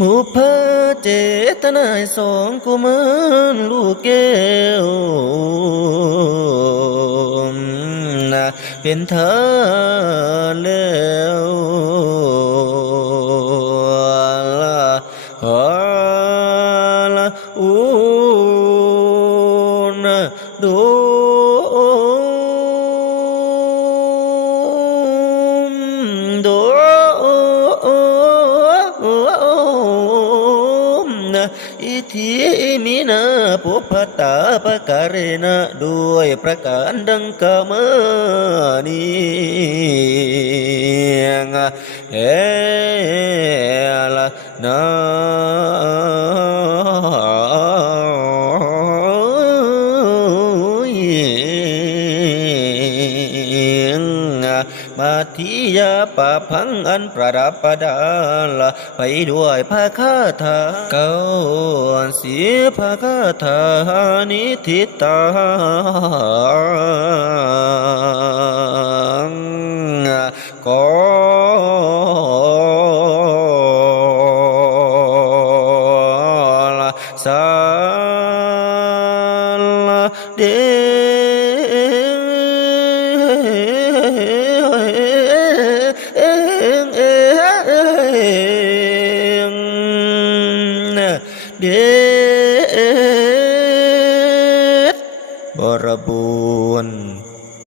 มุพเจตนาสองกุมารลูกแก้วนะเป็นเธอแล้วละอูนะดูดูนะอิทิมินาปุพพตาปะการเรนะด้วยประการดังกะมานี้เอละนะมาทิยาปะพังอันประดับประดาละไปด้วยภาคาถาเก้าเสียภาคาถานิทิตาขอละสาลเดเด